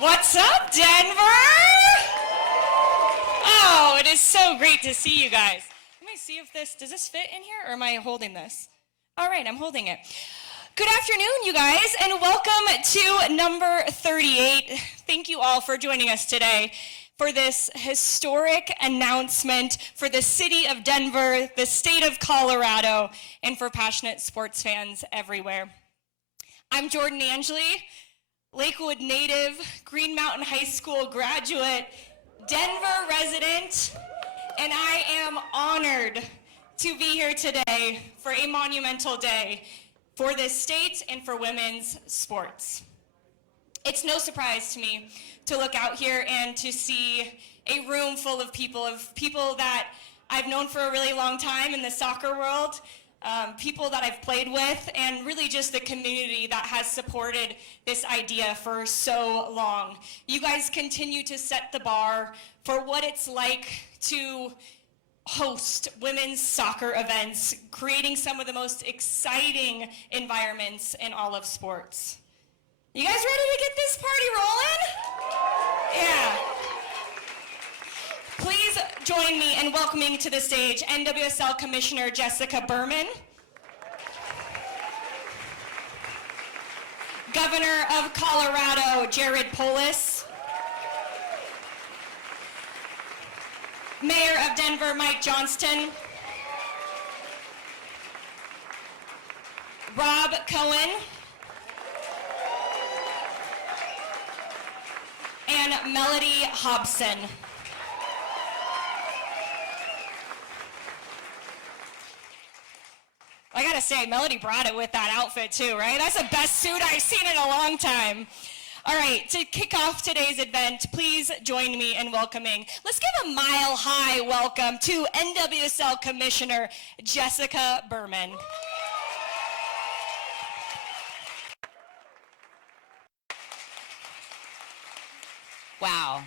What's up, Denver? Oh, it is so great to see you guys. Let me see if does this fit in here, or am I holding this? All right, I'm holding it. Good afternoon, you guys, and welcome to number 38. Thank you all for joining us today for this historic announcement for the city of Denver, the state of Colorado, and for passionate sports fans everywhere. I'm Jordan Angeli, Lakewood native, Green Mountain High School graduate, Denver resident, and I am honored to be here today for a monumental day for this state and for women's sports. It's no surprise to me to look out here and to see a room full of people that I've known for a really long time in the soccer world, people that I've played with, and really just the community that has supported this idea for so long. You guys continue to set the bar for what it's like to host women's soccer events, creating some of the most exciting environments in all of sports. You guys ready to get this party rolling? Yeah. Please join me in welcoming to the stage NWSL Commissioner Jessica Berman, Governor of Colorado Jared Polis, Mayor of Denver Mike Johnston, Rob Cohen, and Melody Hobson. I gotta say, Melody brought it with that outfit too, right? That's the best suit I've seen in a long time. All right, to kick off today's event, please join me in welcoming. Let's give a mile-high welcome to NWSL Commissioner Jessica Berman. Wow,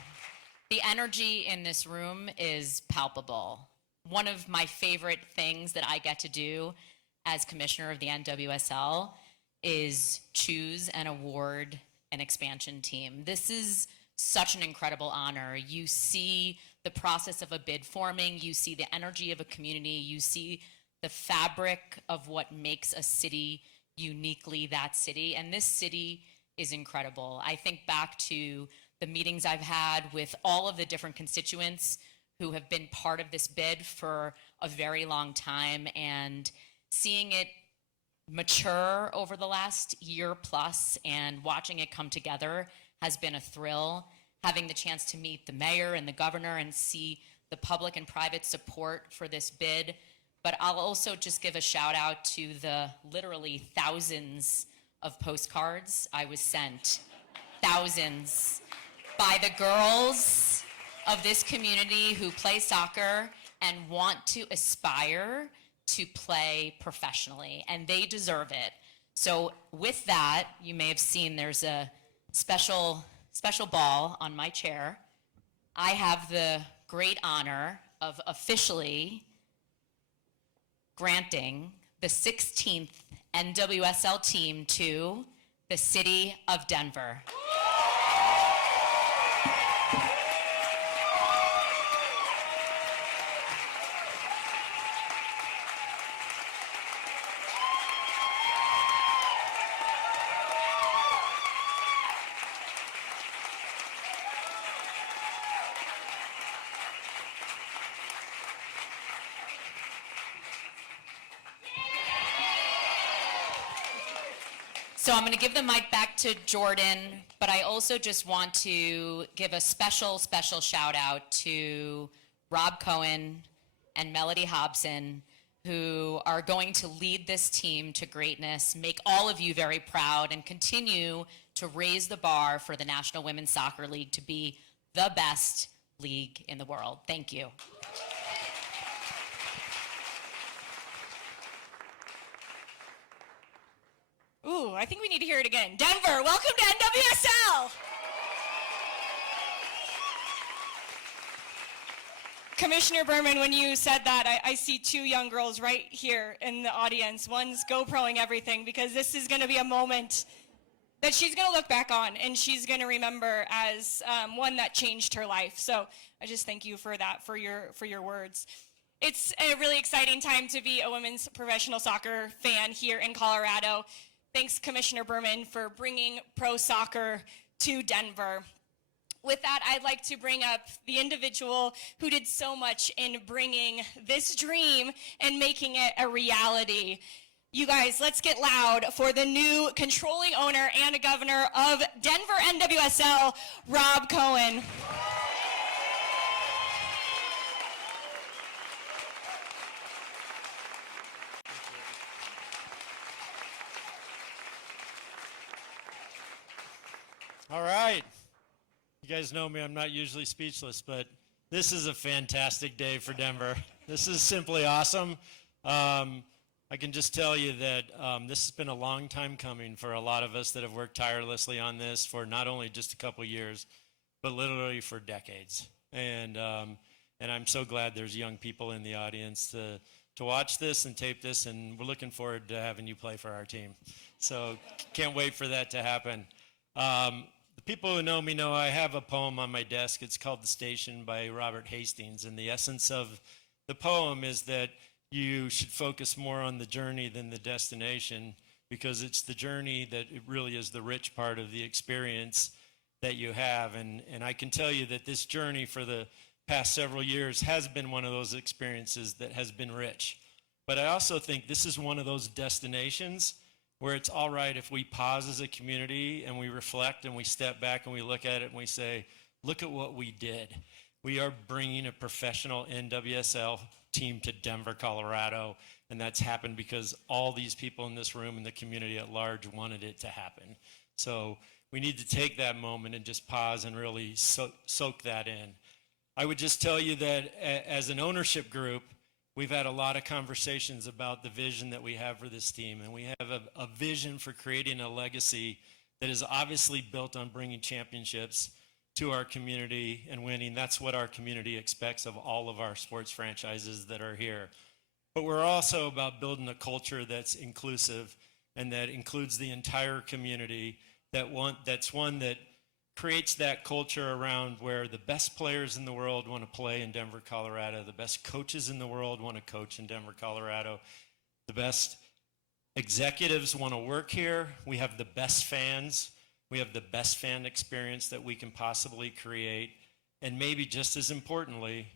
the energy in this room is palpable. One of my favorite things that I get to do as commissioner of the NWSL is choose and award an expansion team. This is such an incredible honor. You see the process of a bid forming, you see the energy of a community, you see the fabric of what makes a city uniquely that city, and this city is incredible. I think back to the meetings I've had with all of the different constituents who have been part of this bid for a very long time, and seeing it mature over the last year plus and watching it come together has been a thrill. Having the chance to meet the mayor and the governor and see the public and private support for this bid. But I'll also just give a shout out to the literally thousands of postcards I was sent, thousands, by the girls of this community who play soccer and want to aspire to play professionally, and they deserve it. So with that, you may have seen there's a special ball on my chair. I have the great honor of officially granting the 16th NWSL team to the city of Denver. So I'm going to give the mic back to Jordan, but I also just want to give a special shout out to Rob Cohen and Melody Hobson, who are going to lead this team to greatness, make all of you very proud, and continue to raise the bar for the National Women's Soccer League to be the best league in the world. Thank you. Ooh, I think we need to hear it again. Denver, welcome to NWSL. Commissioner Berman, when you said that, I see two young girls right here in the audience. One's GoProing everything because this is going to be a moment that she's going to look back on and she's going to remember as one that changed her life. So I just thank you for that, for your words. It's a really exciting time to be a women's professional soccer fan here in Colorado. Thanks, Commissioner Berman, for bringing pro soccer to Denver. With that, I'd like to bring up the individual who did so much in bringing this dream and making it a reality. You guys, let's get loud for the new controlling owner and governor of Denver NWSL, Rob Cohen. All right. You guys know me, I'm not usually speechless, but this is a fantastic day for Denver. This is simply awesome. I can just tell you that this has been a long time coming for a lot of us that have worked tirelessly on this for not only just a couple years, but literally for decades. And I'm so glad there's young people in the audience to watch this and tape this, and we're looking forward to having you play for our team. So can't wait for that to happen. The people who know me know I have a poem on my desk. It's called The Station by Robert Hastings, and the essence of the poem is that you should focus more on the journey than the destination, because it's the journey that it really is the rich part of the experience that you have. And I can tell you that this journey for the past several years has been one of those experiences that has been rich. But I also think this is one of those destinations where it's all right if we pause as a community and we reflect and we step back and we look at it and we say, look at what we did. We are bringing a professional NWSL team to Denver, Colorado, and that's happened because all these people in this room and the community at large wanted it to happen. So we need to take that moment and just pause and really soak that in. I would just tell you that as an ownership group, we've had a lot of conversations about the vision that we have for this team, and we have a vision for creating a legacy that is obviously built on bringing championships to our community and winning. That's what our community expects of all of our sports franchises that are here. But we're also about building a culture that's inclusive and that includes the entire community, that's one that creates that culture around where the best players in the world want to play in Denver, Colorado. The best coaches in the world want to coach in Denver, Colorado. The best executives want to work here. We have the best fans. We have the best fan experience that we can possibly create. And maybe just as importantly,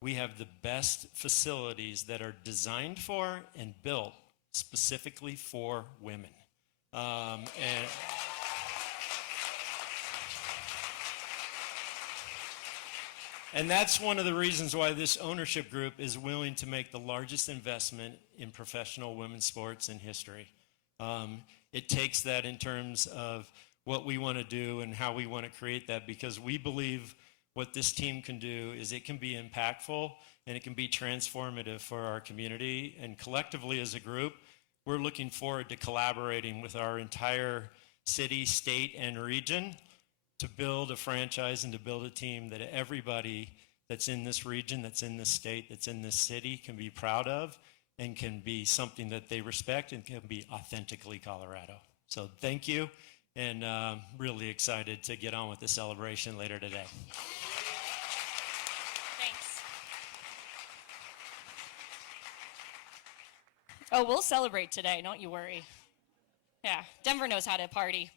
we have the best facilities that are designed for and built specifically for women. And that's one of the reasons why this ownership group is willing to make the largest investment in professional women's sports in history. It takes that in terms of what we want to do and how we want to create that, because we believe what this team can do is it can be impactful and it can be transformative for our community. And collectively as a group, we're looking forward to collaborating with our entire city, state, and region to build a franchise and to build a team that everybody that's in this region, that's in this state, that's in this city can be proud of and can be something that they respect and can be authentically Colorado. So thank you, and really excited to get on with the celebration later today. Thanks. Oh, we'll celebrate today, don't you worry. Yeah, Denver knows how to party.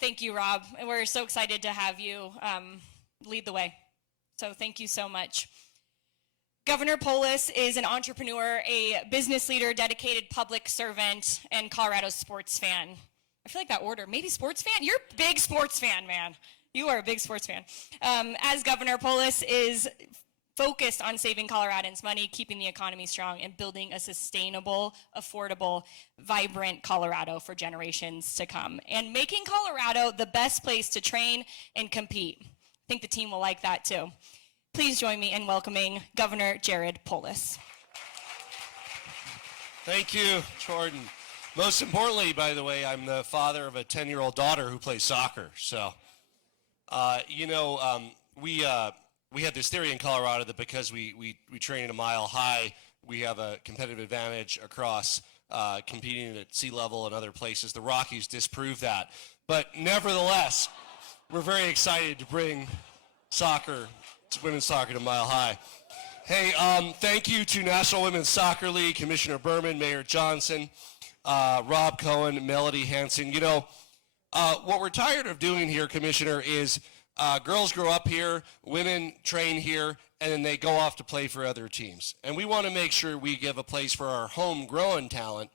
Thank you, Rob. We're so excited to have you lead the way. So thank you so much. Governor Polis is an entrepreneur, a business leader, dedicated public servant, and Colorado sports fan. I feel like that order. Maybe sports fan? You're a big sports fan, man. You are a big sports fan. As Governor, Polis is focused on saving Coloradans money, keeping the economy strong, and building a sustainable, affordable, vibrant Colorado for generations to come, and making Colorado the best place to train and compete. I think the team will like that too. Please join me in welcoming Governor Jared Polis. Thank you, Jordan. Most importantly, by the way, I'm the father of a 10-year-old daughter who plays soccer. So, we have this theory in Colorado that because we train at a mile high, we have a competitive advantage across competing at sea level and other places. The Rockies disprove that. But nevertheless, we're very excited to bring women's soccer to Mile High. Hey, thank you to National Women's Soccer League, Commissioner Berman, Mayor Johnson, Rob Cohen, Melody Hansen. You know, what we're tired of doing here, Commissioner, is girls grow up here, women train here, and then they go off to play for other teams. And we want to make sure we give a place for our homegrown talent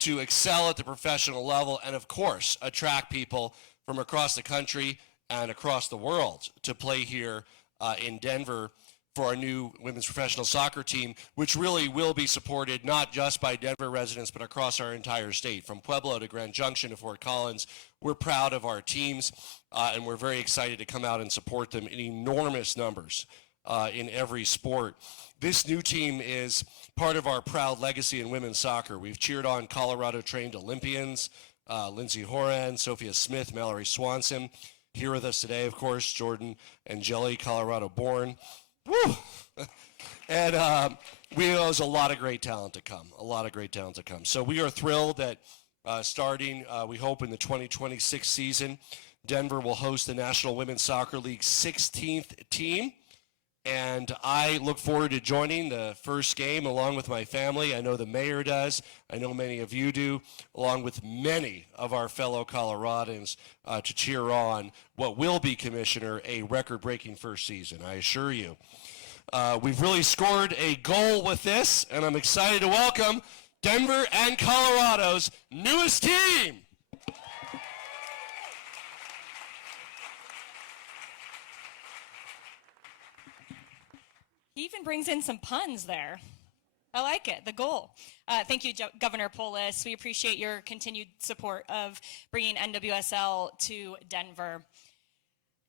to excel at the professional level and, of course, attract people from across the country and across the world to play here in Denver for our new women's professional soccer team, which really will be supported not just by Denver residents, but across our entire state, from Pueblo to Grand Junction to Fort Collins. We're proud of our teams, and we're very excited to come out and support them in enormous numbers in every sport. This new team is part of our proud legacy in women's soccer. We've cheered on Colorado-trained Olympians, Lindsay Horan, Sophia Smith, Mallory Swanson. Here with us today, of course, Jordan and Jelly, Colorado-born. Woo! And we know there's a lot of great talent to come, So we are thrilled that starting, we hope, in the 2026 season, Denver will host the National Women's Soccer League's 16th team. And I look forward to joining the first game along with my family. I know the mayor does. I know many of you do, along with many of our fellow Coloradans, to cheer on what will be, Commissioner, a record-breaking first season, I assure you. We've really scored a goal with this, and I'm excited to welcome Denver and Colorado's newest team. He even brings in some puns there. I like it, the goal. Thank you, Governor Polis. We appreciate your continued support of bringing NWSL to Denver.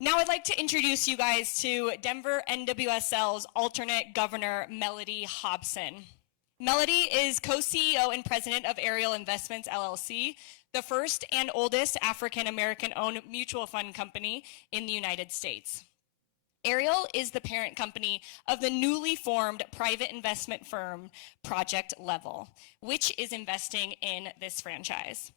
Now I'd like to introduce you guys to Denver NWSL's alternate governor, Melody Hobson. Melody is co-CEO and president of Ariel Investments, LLC, the first and oldest African-American-owned mutual fund company in the United States. Ariel is the parent company of the newly formed private investment firm, Project Level, which is investing in this franchise.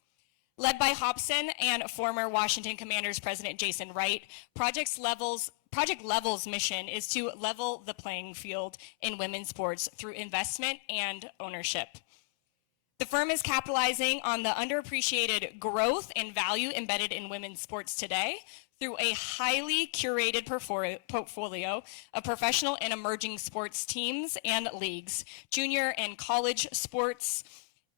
Led by Hobson and former Washington Commanders president Jason Wright, Project Level's mission is to level the playing field in women's sports through investment and ownership. The firm is capitalizing on the underappreciated growth and value embedded in women's sports today through a highly curated portfolio of professional and emerging sports teams and leagues, junior and college sports,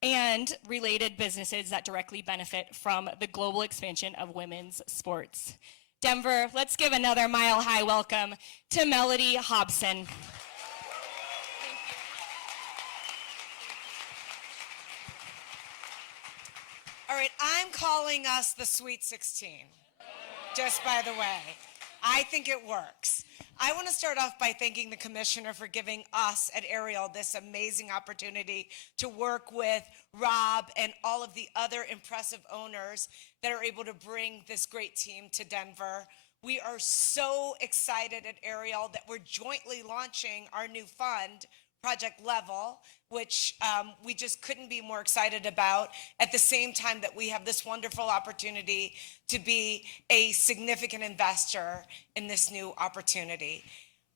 and related businesses that directly benefit from the global expansion of women's sports. Denver, let's give another Mile High welcome to Melody Hobson. All right, I'm calling us the Sweet 16, just by the way. I think it works. I want to start off by thanking the commissioner for giving us at Ariel this amazing opportunity to work with Rob and all of the other impressive owners that are able to bring this great team to Denver. We are so excited at Ariel that we're jointly launching our new fund, Project Level, which we just couldn't be more excited about, at the same time that we have this wonderful opportunity to be a significant investor in this new opportunity.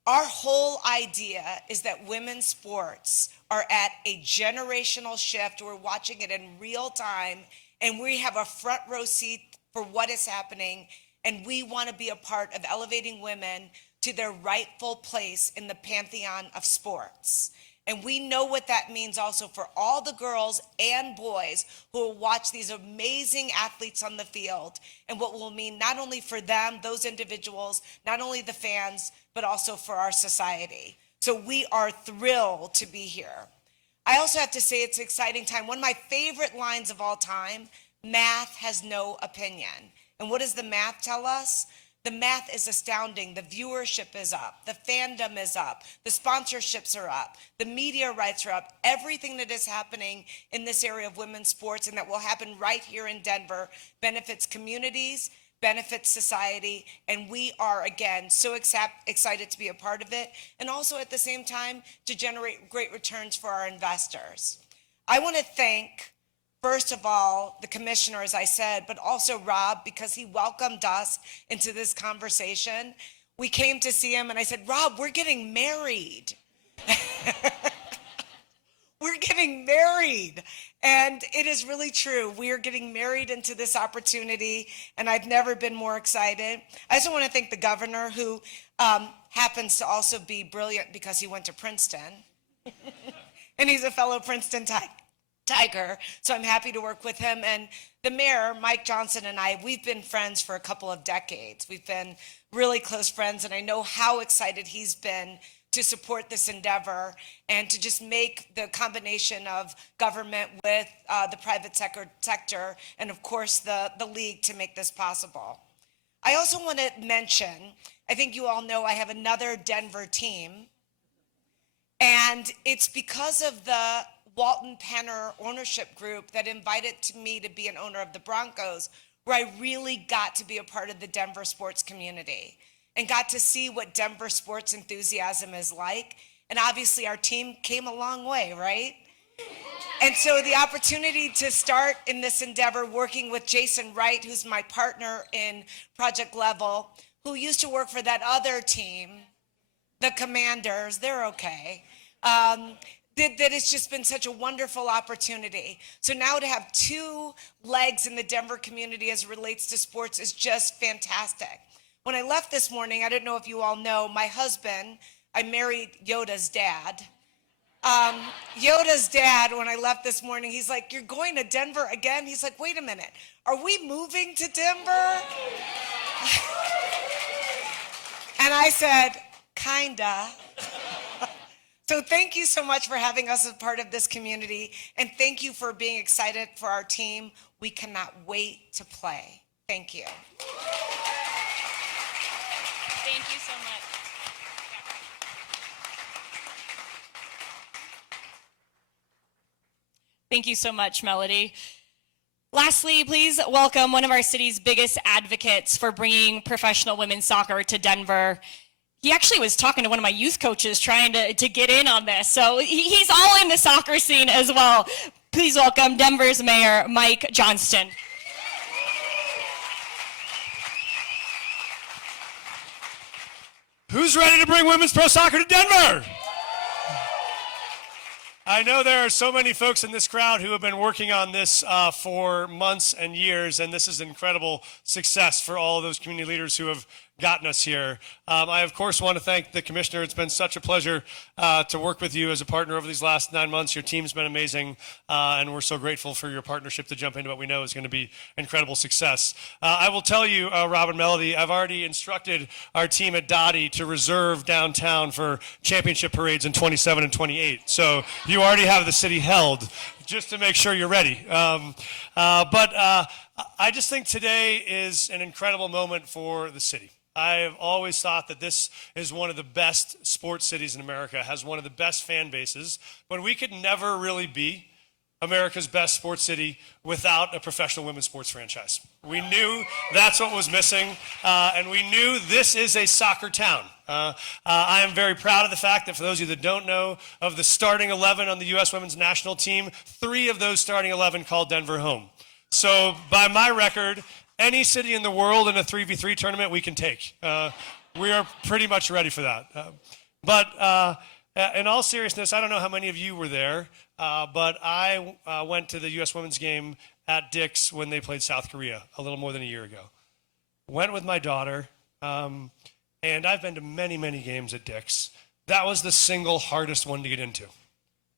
Our whole idea is that women's sports are at a generational shift. We're watching it in real time, and we have a front row seat for what is happening, and we want to be a part of elevating women to their rightful place in the pantheon of sports. And we know what that means also for all the girls and boys who will watch these amazing athletes on the field, and what will mean not only for them, those individuals, not only the fans, but also for our society. So we are thrilled to be here. I also have to say it's an exciting time. One of my favorite lines of all time, math has no opinion. And what does the math tell us? The math is astounding. The viewership is up. The fandom is up. The sponsorships are up. The media rights are up. Everything that is happening in this area of women's sports and that will happen right here in Denver benefits communities, benefits society, and we are, again, so excited to be a part of it, and also at the same time to generate great returns for our investors. I want to thank first of all, the commissioner, as I said, but also Rob, because he welcomed us into this conversation. We came to see him and I said, Rob, we're getting married. We're getting married. And it is really true. We are getting married into this opportunity, and I've never been more excited. I also want to thank the governor, who happens to also be brilliant because he went to Princeton. And he's a fellow Princeton Tiger, so I'm happy to work with him. And the mayor, Mike Johnson, and I, we've been friends for a couple of decades. We've been really close friends, and I know how excited he's been to support this endeavor and to just make the combination of government with the private sector and, of course, the league to make this possible. I also want to mention, I think you all know I have another Denver team, and it's because of the Walton Penner ownership group that invited me to be an owner of the Broncos, where I really got to be a part of the Denver sports community and got to see what Denver sports enthusiasm is like. And obviously our team came a long way, right? And so the opportunity to start in this endeavor working with Jason Wright, who's my partner in Project Level, who used to work for that other team, the Commanders, they're okay. That it's just been such a wonderful opportunity. So now to have two legs in the Denver community as it relates to sports is just fantastic. When I left this morning, I don't know if you all know, my husband, I married Yoda's dad. Yoda's dad, when I left this morning, he's like, "You're going to Denver again?" He's like, "Wait a minute, are we moving to Denver?" And I said, "Kinda." So thank you so much for having us as part of this community, and thank you for being excited for our team. We cannot wait to play. Thank you. Thank you so much. Thank you so much, Melody. Lastly, please welcome one of our city's biggest advocates for bringing professional women's soccer to Denver. He actually was talking to one of my youth coaches trying to get in on this, so he's all in the soccer scene as well. Please welcome Denver's Mayor, Mike Johnston. Who's ready to bring women's pro soccer to Denver? I know there are so many folks in this crowd who have been working on this for months and years, and this is an incredible success for all of those community leaders who have gotten us here. I, of course, want to thank the commissioner. It's been such a pleasure to work with you as a partner over these last 9 months. Your team's been amazing, and we're so grateful for your partnership to jump into what we know is going to be incredible success. I will tell you, Rob and Melody, I've already instructed our team at Dottie to reserve downtown for championship parades in 27 and 28. So you already have the city held, just to make sure you're ready. But I just think today is an incredible moment for the city. I have always thought that this is one of the best sports cities in America, has one of the best fan bases, but we could never really be America's best sports city without a professional women's sports franchise. We knew that's what was missing, and we knew this is a soccer town. I am very proud of the fact that, for those of you that don't know, of the starting 11 on the U.S. women's national team, 3 of those starting 11 called Denver home. So by my record, any city in the world in a 3v3 tournament we can take. We are pretty much ready for that. But in all seriousness, I don't know how many of you were there, but I went to the U.S. women's game at Dick's when they played South Korea a little more than a year ago. Went with my daughter, and I've been to many, many games at Dick's. That was the single hardest one to get into,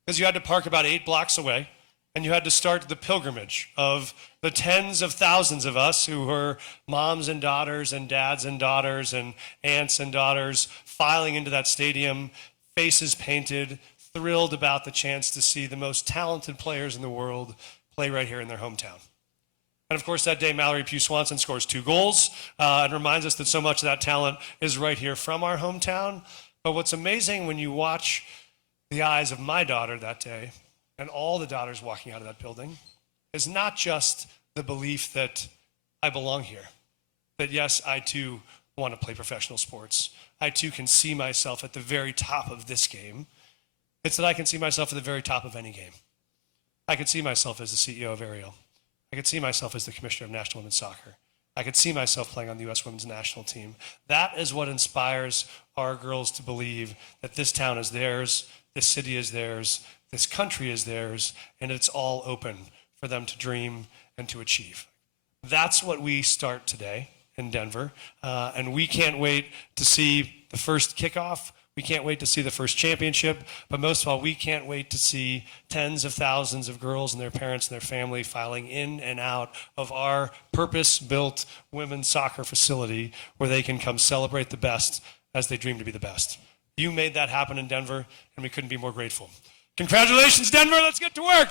because you had to park about 8 blocks away, and you had to start the pilgrimage of the tens of thousands of us who were moms and daughters and dads and daughters and aunts and daughters filing into that stadium, faces painted, thrilled about the chance to see the most talented players in the world play right here in their hometown. And of course, that day, Mallory Pugh Swanson scores 2 goals and reminds us that so much of that talent is right here from our hometown. But what's amazing when you watch the eyes of my daughter that day, and all the daughters walking out of that building, is not just the belief that I belong here, that yes, I too want to play professional sports. I too can see myself at the very top of this game. It's that I can see myself at the very top of any game. I could see myself as the CEO of Ariel. I could see myself as the commissioner of National Women's Soccer. I could see myself playing on the U.S. Women's National Team. That is what inspires our girls to believe that this town is theirs, this city is theirs, this country is theirs, and it's all open for them to dream and to achieve. That's what we start today in Denver, and we can't wait to see the first kickoff. We can't wait to see the first championship, but most of all, we can't wait to see tens of thousands of girls and their parents and their family filing in and out of our purpose-built women's soccer facility where they can come celebrate the best as they dream to be the best. You made that happen in Denver, and we couldn't be more grateful. Congratulations, Denver. Let's get to work.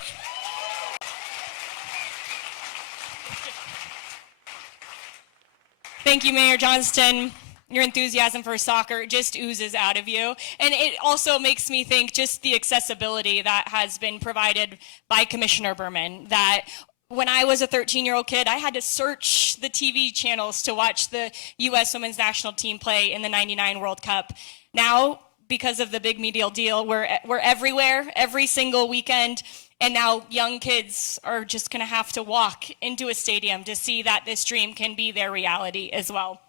Thank you, Mayor Johnston. Your enthusiasm for soccer just oozes out of you. And it also makes me think just the accessibility that has been provided by Commissioner Berman, that when I was a 13-year-old kid, I had to search the TV channels to watch the U.S. Women's National Team play in the '99 World Cup. Now, because of the big media deal, we're everywhere, every single weekend. And now young kids are just going to have to walk into a stadium to see that this dream can be their reality as well.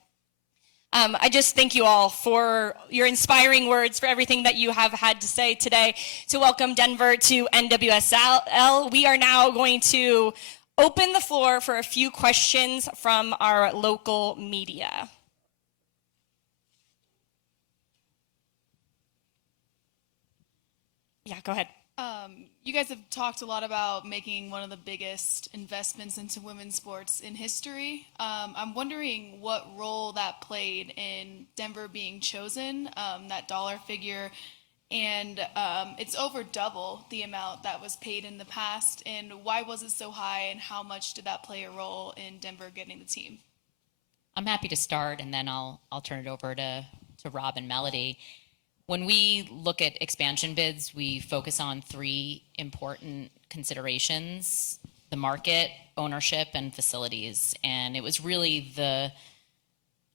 I just thank you all for your inspiring words, for everything that you have had to say today to welcome Denver to NWSL. We are now going to open the floor for a few questions from our local media. Yeah, go ahead. You guys have talked a lot about making one of the biggest investments into women's sports in history. I'm wondering what role that played in Denver being chosen, that dollar figure, and it's over double the amount that was paid in the past. And why was it so high, and how much did that play a role in Denver getting the team? I'm happy to start, and then I'll turn it over to Rob and Melody. When we look at expansion bids, we focus on three important considerations: the market, ownership, and facilities. And it was really the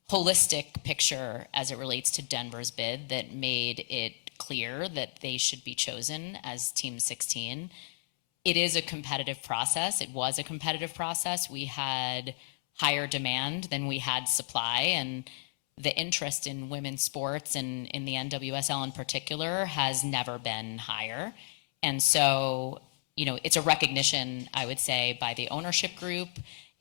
holistic picture as it relates to Denver's bid that made it clear that they should be chosen as Team 16. It is a competitive process. It was a competitive process. We had higher demand than we had supply, and the interest in women's sports and in the NWSL in particular has never been higher. And so, you know, it's a recognition, I would say, by the ownership group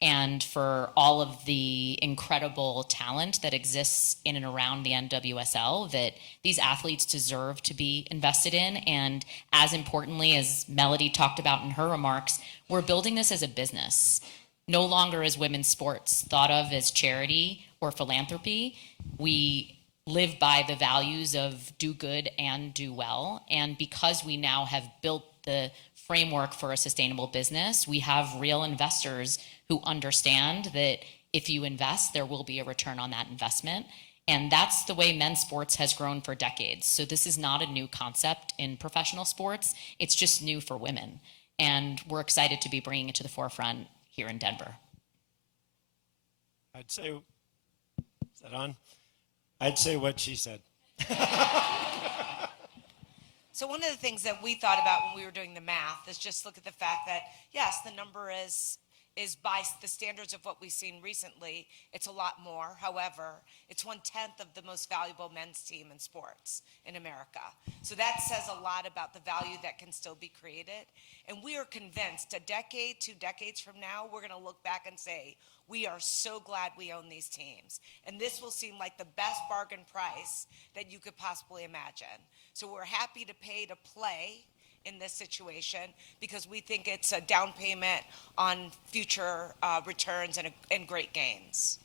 and for all of the incredible talent that exists in and around the NWSL that these athletes deserve to be invested in. And as importantly, as Melody talked about in her remarks, we're building this as a business. No longer is women's sports thought of as charity or philanthropy. We live by the values of do good and do well. And because we now have built the framework for a sustainable business, we have real investors who understand that if you invest, there will be a return on that investment. And that's the way men's sports has grown for decades. So this is not a new concept in professional sports. It's just new for women. And we're excited to be bringing it to the forefront here in Denver. I'd say, is that on? I'd say what she said. So one of the things that we thought about when we were doing the math is just look at the fact that, yes, the number is by the standards of what we've seen recently, it's a lot more. However, it's 1/10 of the most valuable men's team in sports in America. So that says a lot about the value that can still be created. And we are convinced a decade, 2 decades from now, we're going to look back and say, we are so glad we own these teams. And this will seem like the best bargain price that you could possibly imagine. So we're happy to pay to play in this situation because we think it's a down payment on future returns and great gains.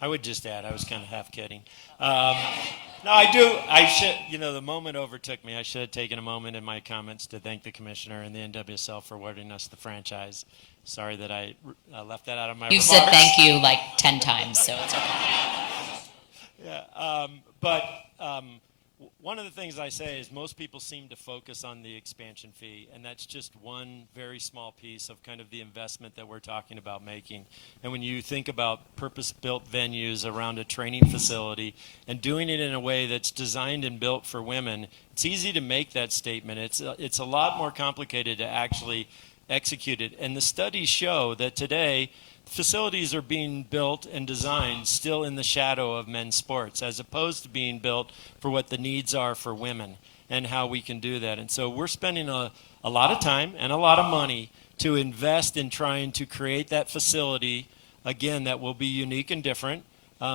I would just add, I was kind of half kidding. No, I do. I should, you know, the moment overtook me. I should have taken a moment in my comments to thank the commissioner and the NWSL for awarding us the franchise. Sorry that I left that out of my You remarks. said thank you like 10 times, so it's okay. Yeah, but one of the things I say is most people seem to focus on the expansion fee, and that's just one very small piece of kind of the investment that we're talking about making. And when you think about purpose-built venues around a training facility and doing it in a way that's designed and built for women, it's easy to make that statement. It's a lot more complicated to actually execute it. And the studies show that today, facilities are being built and designed still in the shadow of men's sports, as opposed to being built for what the needs are for women and how we can do that. And so we're spending a lot of time and a lot of money to invest in trying to create that facility, again, that will be unique and different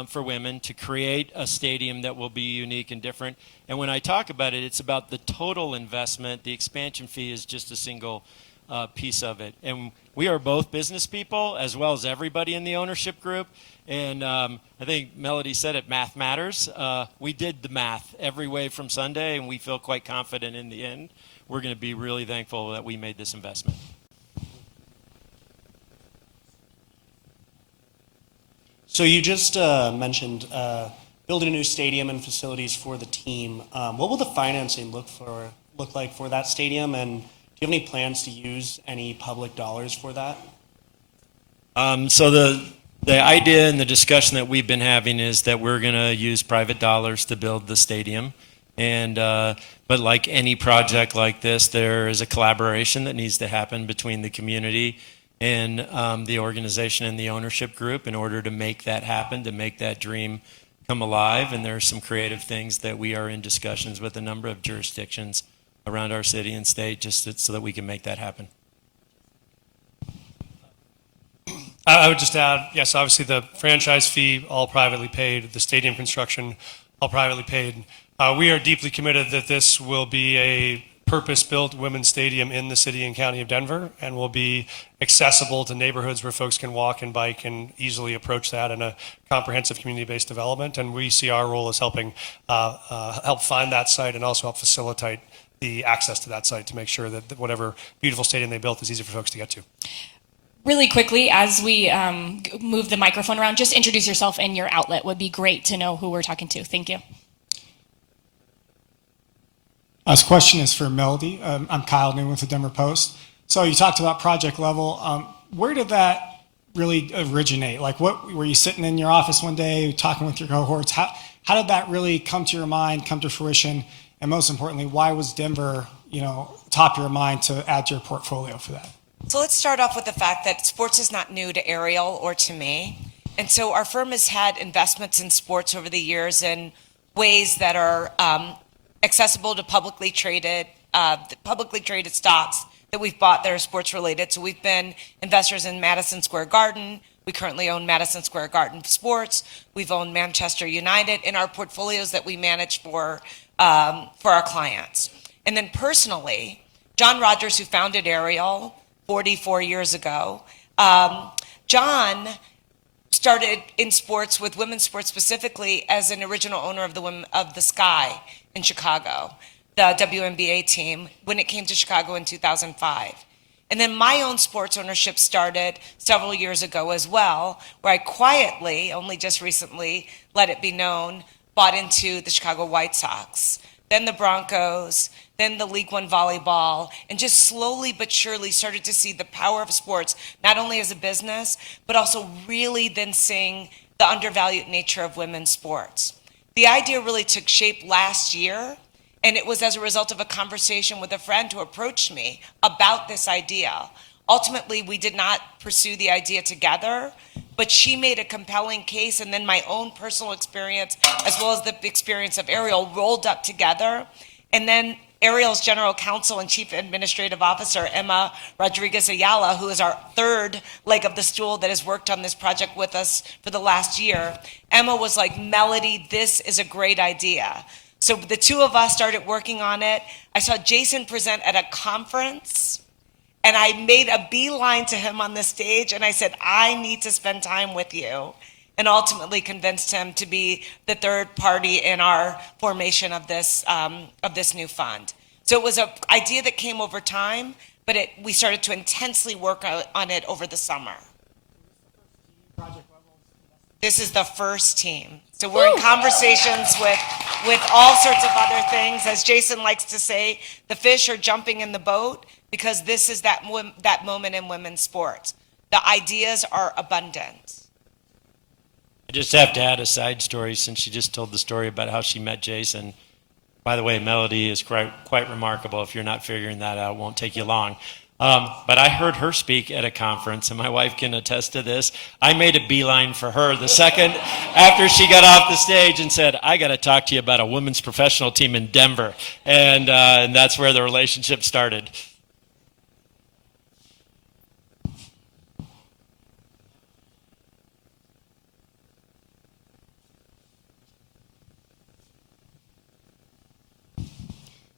for women, to create a stadium that will be unique and different. And when I talk about it, it's about the total investment. The expansion fee is just a single piece of it. And we are both business people as well as everybody in the ownership group. And I think Melody said it, math matters. We did the math every way from Sunday, and we feel quite confident in the end. We're going to be really thankful that we made this investment. So you just mentioned building a new stadium and facilities for the team. What will the financing look like for that stadium, and do you have any plans to use any public dollars for that? So the idea and the discussion that we've been having is that we're going to use private dollars to build the stadium. And but like any project like this, there is a collaboration that needs to happen between the community and the organization and the ownership group in order to make that happen, to make that dream come alive. And there are some creative things that we are in discussions with a number of jurisdictions around our city and state, just so that we can make that happen. I would just add, yes, obviously the franchise fee, all privately paid, the stadium construction, all privately paid. We are deeply committed that this will be a purpose-built women's stadium in the city and county of Denver, and will be accessible to neighborhoods where folks can walk and bike and easily approach that in a comprehensive community-based development. And we see our role as helping help find that site and also help facilitate the access to that site to make sure that whatever beautiful stadium they built is easy for folks to get to. Really quickly, as we move the microphone around, just introduce yourself and your outlet. Would be great to know who we're talking to. Thank you. This question is for Melody. I'm Kyle Newman with the Denver Post. So you talked about project level. Where did that really originate? Like, what were you sitting in your office one day talking with your cohorts? How did that really come to your mind, come to fruition? And most importantly, why was Denver, top of your mind to add to your portfolio for that? So let's start off with the fact that sports is not new to Ariel or to me. And so our firm has had investments in sports over the years in ways that are accessible to publicly traded stocks that we've bought that are sports related. So we've been investors in Madison Square Garden. We currently own Madison Square Garden Sports. We've owned Manchester United in our portfolios that we manage for our clients. And then personally, John Rogers, who founded Ariel 44 years ago, John started in sports, with women's sports specifically, as an original owner of the Sky in Chicago, the WNBA team, when it came to Chicago in 2005. And then my own sports ownership started several years ago as well, where I quietly, only just recently, let it be known, bought into the Chicago White Sox, then the Broncos, then the League One volleyball, and just slowly but surely started to see the power of sports, not only as a business, but also really then seeing the undervalued nature of women's sports. The idea really took shape last year, and it was as a result of a conversation with a friend who approached me about this idea. Ultimately, we did not pursue the idea together, but she made a compelling case, and then my own personal experience, as well as the experience of Ariel, rolled up together. And then Ariel's general counsel and chief administrative officer, Emma Rodriguez Ayala, who is our third leg of the stool that has worked on this project with us for the last year, Emma was like, Melody, this is a great idea. So the two of us started working on it. I saw Jason present at a conference, and I made a beeline to him on the stage, and I said, I need to spend time with you, and ultimately convinced him to be the third party in our formation of this new fund. So it was an idea that came over time, but we started to intensely work on it over the summer. This is the first team. So we're in conversations with all sorts of other things. As Jason likes to say, the fish are jumping in the boat because this is that moment in women's sports. The ideas are abundant. I just have to add a side story since she just told the story about how she met Jason. By the way, Melody is quite remarkable. If you're not figuring that out, it won't take you long. But I heard her speak at a conference, and my wife can attest to this. I made a beeline for her the second after she got off the stage and said, I got to talk to you about a women's professional team in Denver. And that's where the relationship started.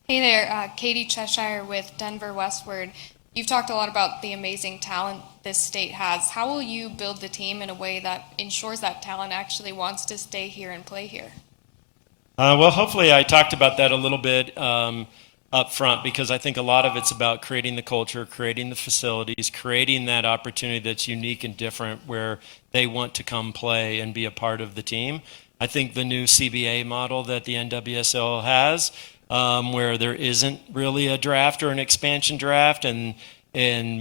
Hey there, Katie Cheshire with Denver Westward. You've talked a lot about the amazing talent this state has. How will you build the team in a way that ensures that talent actually wants to stay here and play here? Well, hopefully I talked about that a little bit up front, because I think a lot of it's about creating the culture, creating the facilities, creating that opportunity that's unique and different where they want to come play and be a part of the team. I think the new CBA model that the NWSL has, where there isn't really a draft or an expansion draft, and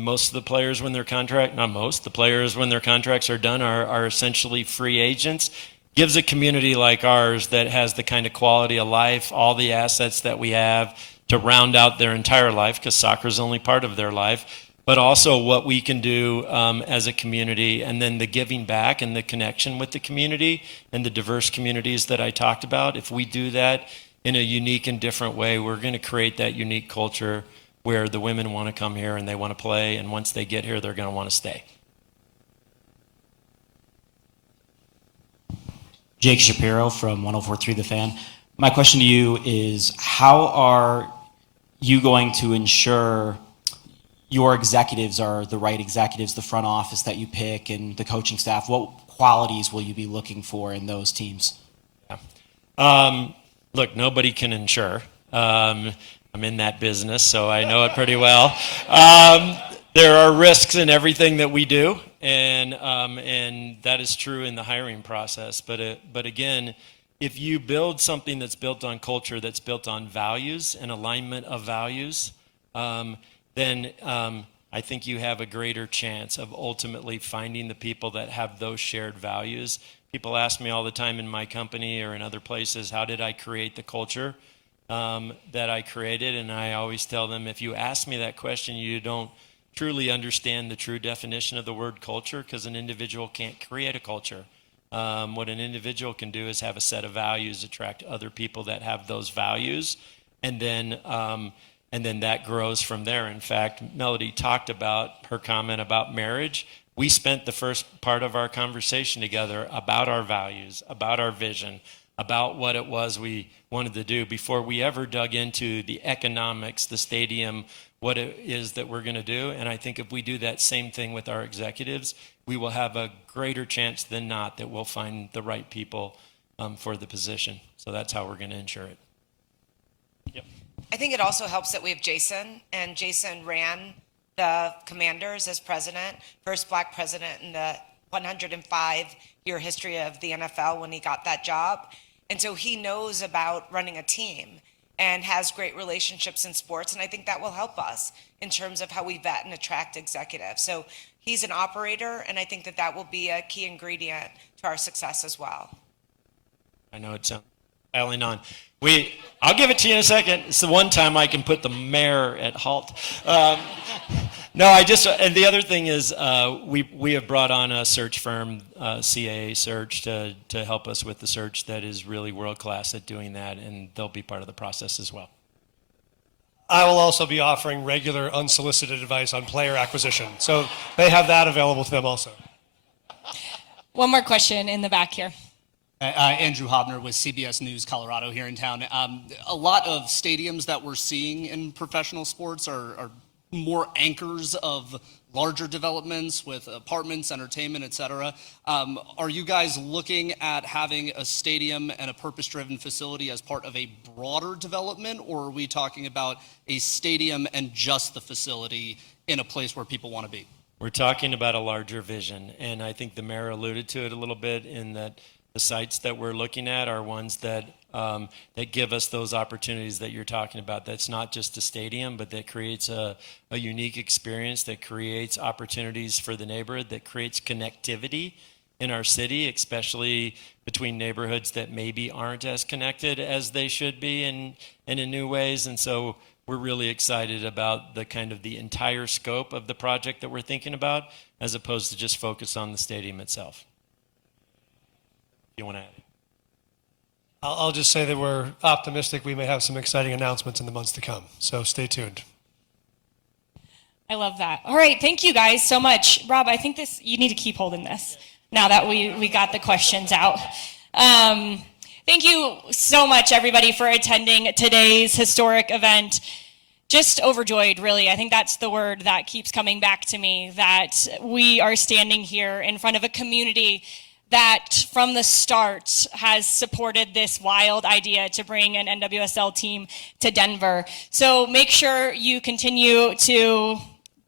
most of the players when their players when their contracts are done are essentially free agents, gives a community like ours that has the kind of quality of life, all the assets that we have to round out their entire life, because soccer is only part of their life, but also what we can do as a community, and then the giving back and the connection with the community and the diverse communities that I talked about. If we do that in a unique and different way, we're going to create that unique culture where the women want to come here and they want to play, and once they get here, they're going to want to stay. Jake Shapiro from 104.3 The Fan. My question to you is, how are you going to ensure your executives are the right executives, the front office that you pick and the coaching staff? What qualities will you be looking for in those teams? Yeah. Look, nobody can ensure. I'm in that business, so I know it pretty well. There are risks in everything that we do, and that is true in the hiring process. But again, if you build something that's built on culture, that's built on values and alignment of values, then I think you have a greater chance of ultimately finding the people that have those shared values. People ask me all the time in my company or in other places, how did I create the culture that I created? And I always tell them, if you ask me that question, you don't truly understand the true definition of the word culture, because an individual can't create a culture. What an individual can do is have a set of values, attract other people that have those values, and then that grows from there. In fact, Melody talked about her comment about marriage. We spent the first part of our conversation together about our values, about our vision, about what it was we wanted to do before we ever dug into the economics, the stadium, what it is that we're going to do. And I think if we do that same thing with our executives, we will have a greater chance than not that we'll find the right people for the position. So that's how we're going to ensure it. Yep. I think it also helps that we have Jason, and Jason ran the Commanders as president, first black president in the 105-year history of the NFL when he got that job. And so he knows about running a team and has great relationships in sports, and I think that will help us in terms of how we vet and attract executives. So he's an operator, and I think that that will be a key ingredient to our success as well. I know it sounds piling on. I'll give it to you in a second. It's the one time I can put the mayor at halt. No, and the other thing is we have brought on a search firm, CAA Search, to help us with the search that is really world-class at doing that, and they'll be part of the process as well. I will also be offering regular unsolicited advice on player acquisition. So they have that available to them also. One more question in the back here. Andrew Hobner with CBS News Colorado here in town. A lot of stadiums that we're seeing in professional sports are more anchors of larger developments with apartments, entertainment, et cetera. Are you guys looking at having a stadium and a purpose-driven facility as part of a broader development, or are we talking about a stadium and just the facility in a place where people want to be? We're talking about a larger vision, and I think the mayor alluded to it a little bit in that the sites that we're looking at are ones that that give us those opportunities that you're talking about. That's not just a stadium, but that creates a unique experience, that creates opportunities for the neighborhood, that creates connectivity in our city, especially between neighborhoods that maybe aren't as connected as they should be in new ways. And so we're really excited about the kind of the entire scope of the project that we're thinking about, as opposed to just focus on the stadium itself. You want to add? I'll just say that we're optimistic we may have some exciting announcements in the months to come. So stay tuned. I love that. All right, thank you guys so much. Rob, I think you need to keep holding this now that we got the questions out. Thank you so much, everybody, for attending today's historic event. Just overjoyed, really. I think that's the word that keeps coming back to me, that we are standing here in front of a community that from the start has supported this wild idea to bring an NWSL team to Denver. So make sure you continue to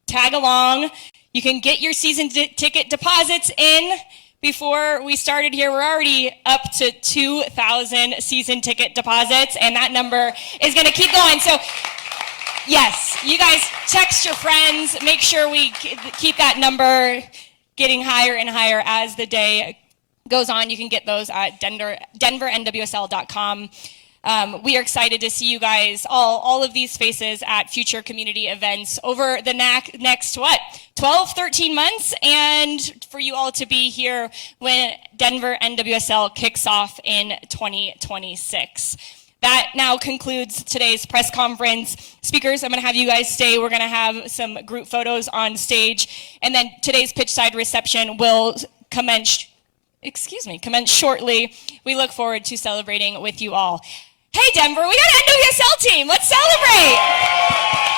tag along. You can get your season ticket deposits in. Before we started here, we're already up to 2,000 season ticket deposits, and that number is gonna keep going. So yes, you guys text your friends, make sure we keep that number getting higher and higher as the day goes on. You can get those at denvernwsl.com. We are excited to see you guys, all of these faces at future community events over the next, 12, 13 months, and for you all to be here when Denver NWSL kicks off in 2026. That now concludes today's press conference. Speakers, I'm gonna have you guys stay. We're gonna have some group photos on stage, and then today's pitch side reception will commence shortly. We look forward to celebrating with you all. Hey Denver, we got an NWSL team. Let's celebrate.